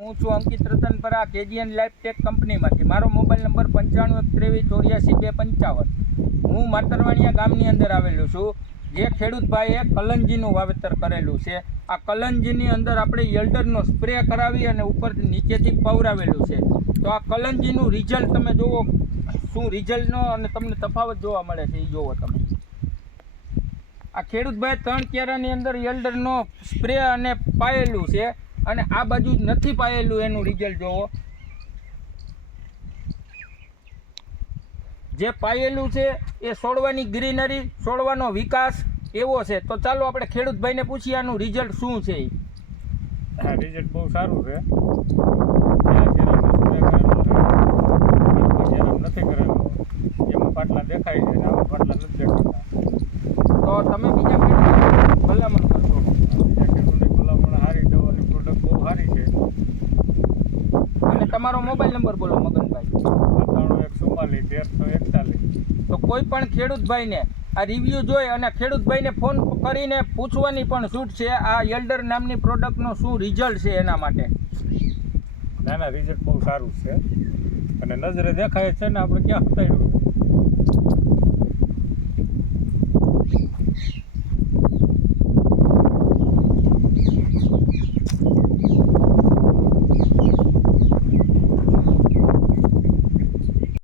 હું છું અંકિત રતનપરા કેજીએન લાઈફટેક કંપનીમાંથી. મારો મોબાઈલ નંબર 9513848255. હું માતરવાણીયા ગામની અંદર આવેલું છું. જે ખેડૂત ભાઈએ કલંજીનું વાવેતર કરેલું છે. આ કલંજીની અંદર આપણે યલ્ડરનો સ્પ્રે કરાવી અને ઉપરથી નીચેથી પવરાવેલું છે. તો આ કલંજીનું રિઝલ્ટ તમે જુઓ, શું રિઝલ્ટનો અને તમને તફાવત જોવા મળે છે એ જુઓ તમે. આ ખેડૂત ભાઈ 3 ક્યારાની અંદર યલ્ડરનો સ્પ્રે અને પાયેલું છે અને આ બાજુ નથી પાયેલું. એનું રિઝલ્ટ જોવો, જે પાયેલું છે એ છોડવાની ગ્રીનરી, છોડવાનો વિકાસ એવો છે. તો ચાલો આપણે ખેડૂત ભાઈને પૂછીએ આનું રિઝલ્ટ શું છે. હા, રિઝલ્ટ બહુ સારું છે. નથી કરેલું એમાં પાટલા દેખાય છે, આવા પાટલા નથી દેખાતા. તો તમે બીજા ખેડૂતોને ભલામણ કરશો? બીજા ખેડૂતની ભલામણ સારી, દવાની પ્રોડક્ટ બહુ સારી છે. અને તમારો મોબાઈલ નંબર બોલો મગનભાઈ. 9714411341. તો કોઈ પણ ખેડૂત ભાઈને આ રિવ્યૂ જોઈ અને ખેડૂત ભાઈને ફોન કરીને પૂછવાની પણ છૂટ છે આ યલ્ડર નામની પ્રોડક્ટનો શું રિઝલ્ટ છે એના માટે. ના, રિઝલ્ટ બહુ સારું છે અને નજરે દેખાય છે ને, આપણે ક્યાં હતાડ્યું.